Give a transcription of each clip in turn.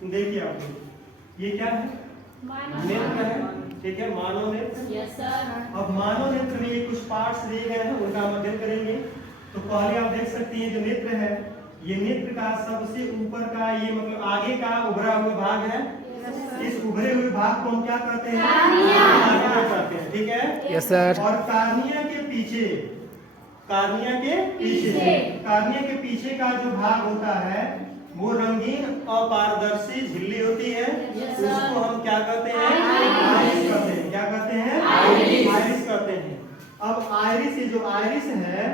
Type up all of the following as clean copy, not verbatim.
देखिए आप ये क्या है, नेत्र है, ठीक है, मानव नेत्र। Yes sir. अब मानव नेत्र में ये कुछ पार्ट्स दिए गए हैं, उनका हम अध्ययन करेंगे। तो पहले आप देख सकते हैं जो नेत्र है, ये नेत्र का सबसे ऊपर का ये मतलब आगे का उभरा हुआ भाग है। इस उभरे हुए भाग को हम क्या कहते हैं, कार्निया कहते हैं, ठीक है। Yes sir. और कार्निया के पीछे, कार्निया के पीछे का जो भाग होता है वो रंगीन अपारदर्शी झिल्ली होती है। उसको हम क्या कहते हैं, आइरिस कहते हैं। क्या कहते हैं, आइरिस कहते हैं। अब आइरिस, ये जो आइरिस है,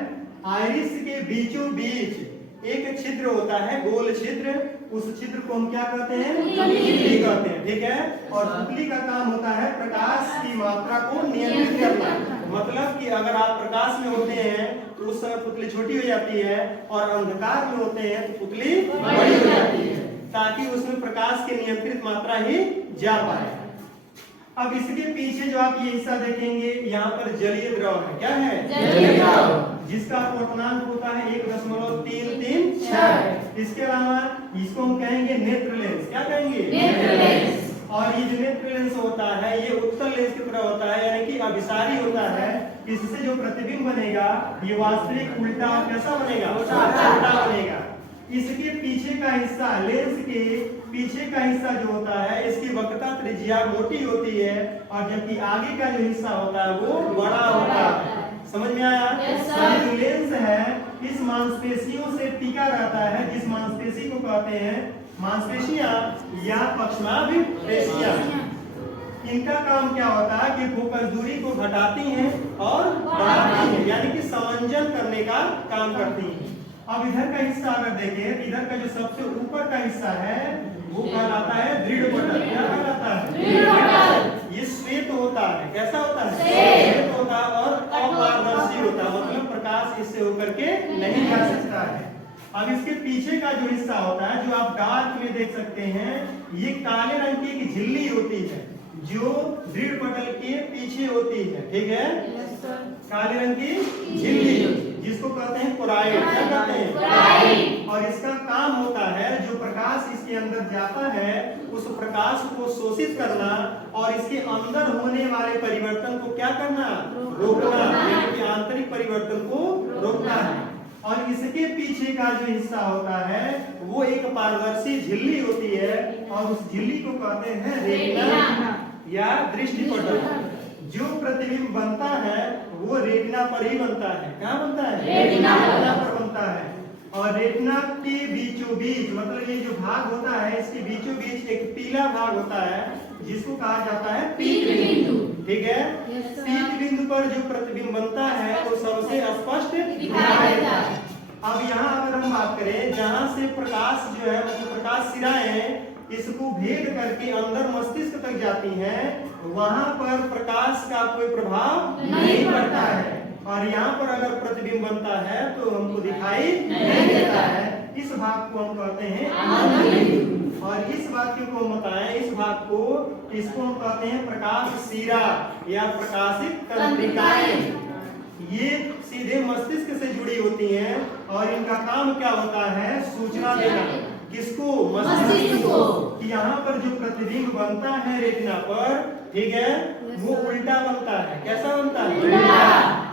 आइरिस के बीचों बीच एक छिद्र होता है, गोल छिद्र। उस छिद्र को हम क्या कहते हैं, पुतली कहते हैं, ठीक है। और पुतली का काम होता है प्रकाश की मात्रा को नियंत्रित करना। मतलब कि अगर आप प्रकाश में होते हैं तो उस समय पुतली छोटी हो जाती है, और अंधकार में होते हैं तो पुतली बड़ी हो जाती है, ताकि उसमें प्रकाश की नियंत्रित मात्रा ही जा पाए। अब इसके पीछे जो आप ये हिस्सा देखेंगे, यहाँ पर जलीय द्रव है। क्या है, जलीय द्रव, जिसका अपवर्तनांक होता है 1.336। इसके अलावा इसको हम कहेंगे नेत्र लेंस। क्या कहेंगे, नेत्र लेंस। और ये जो नेत्र लेंस होता है ये उत्तल लेंस की तरह होता है, यानी कि अभिसारी होता है। इससे जो प्रतिबिंब बनेगा ये वास्तविक उल्टा कैसा बनेगा, उल्टा बनेगा। इसके पीछे का हिस्सा, लेंस के पीछे का हिस्सा जो होता है, इसकी वक्रता त्रिज्या मोटी होती है, और जबकि आगे का जो हिस्सा होता है वो बड़ा होता है। समझ में आया? ये जो लेंस है इस मांसपेशियों से टिका रहता है, जिस मांसपेशी को कहते हैं मांसपेशियां या पक्षनाभि पेशियां। इनका काम क्या होता है कि फोकस दूरी को घटाती हैं और बढ़ाती हैं, यानी कि समंजन करने का काम करती हैं। अब इधर का हिस्सा अगर देखें, इधर का जो सबसे ऊपर का हिस्सा है वो कहलाता है दृढ़ पटल। क्या कहलाता है, दृढ़ पटल। ये श्वेत होता है। कैसा होता है, श्वेत होता है और अपारदर्शी होता है, मतलब प्रकाश इससे होकर के नहीं जा सकता है। अब इसके पीछे का जो हिस्सा होता है, जो आप डार्क में देख सकते हैं, ये काले रंग की एक झिल्ली होती है जो दृढ़ पटल के पीछे होती है, ठीक है। काले रंग की झिल्ली जिसको कहते हैं कोराइड। क्या कहते हैं, कोराइड। और इसका काम होता है जो प्रकाश इसके अंदर जाता है उस प्रकाश को शोषित करना और इसके अंदर होने वाले परिवर्तन को क्या करना, रोकना, यानी कि आंतरिक परिवर्तन को रोकना है। और इसके पीछे का जो हिस्सा होता है वो एक पारदर्शी झिल्ली होती है, और उस झिल्ली को कहते हैं रेटिना या दृष्टि पटल। जो प्रतिबिंब बनता है वो रेटिना पर ही बनता है। कहाँ बनता है, रेटिना पर बनता है। और रेटिना के बीचों बीच, मतलब ये जो भाग होता है इसके बीचों बीच एक पीला भाग होता है जिसको कहा जाता है पीत बिंदु, ठीक है। पीत बिंदु पर जो प्रतिबिंब बनता है वो सबसे स्पष्ट दिखाई देता है। अब यहाँ अगर हम बात करें, जहाँ से प्रकाश जो है मतलब प्रकाश सिराएं इसको भेद करके अंदर मस्तिष्क तक जाती हैं, वहां पर प्रकाश का कोई प्रभाव नहीं पड़ता है। और यहाँ पर अगर प्रतिबिंब बनता है तो हमको दिखाई नहीं देता है। इस भाग को हम कहते हैं अंध बिंदु। और इस वाक्य को हम बताएं, इस भाग को, इसको हम कहते हैं प्रकाश सिरा या प्रकाशित तंत्रिकाएं। ये सीधे मस्तिष्क से जुड़ी होती हैं और इनका काम क्या होता है, सूचना देना। किसको, मस्तिष्क को, कि यहाँ पर जो प्रतिबिंब बनता है रेटिना पर, ठीक है, वो उल्टा बनता है। कैसा बनता है, उल्टा।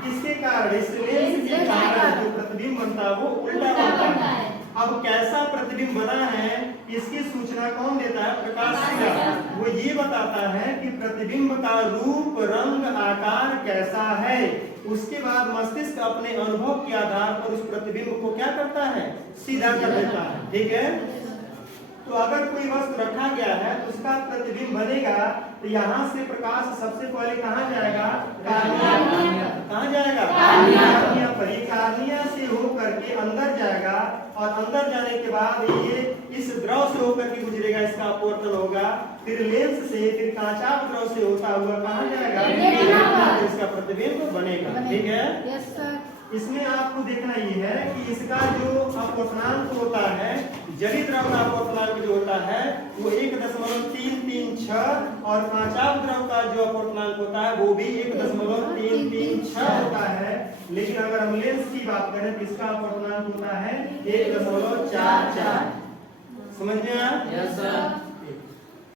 इसके कारण, इस लेंस के कारण जो प्रतिबिंब बनता है वो उल्टा बनता है। अब कैसा प्रतिबिंब बना है इसकी सूचना कौन देता है, प्रकाश सिरा। वो ये बताता है कि प्रतिबिंब का रूप, रंग, आकार कैसा है। उसके बाद मस्तिष्क अपने अनुभव के आधार पर उस प्रतिबिंब को क्या करता है, सीधा कर देता है, ठीक है। तो अगर कोई वस्तु रखा गया है तो उसका प्रतिबिंब बनेगा, तो यहाँ से प्रकाश सबसे पहले कहाँ जाएगा, कार्निया। कहाँ जाएगा, कार्निया पर। कार्निया से होकर के अंदर जाएगा, और अंदर जाने के बाद ये इस द्रव से होकर के गुजरेगा, इसका अपवर्तन होगा, फिर लेंस से, फिर कांचाप द्रव से होता हुआ कहाँ जाएगा, तो इसका प्रतिबिंब बनेगा, ठीक है। Yes sir. इसमें आपको देखना ये है कि इसका जो अपवर्तनांक होता है, जलीय द्रव का अपवर्तनांक जो होता है वो 1.336, और कांचाप द्रव का जो अपवर्तनांक होता है वो भी 1.336 होता है। लेकिन अगर हम लेंस की बात करें तो इसका अपवर्तनांक होता है 1.44। समझ में आया? Yes sir.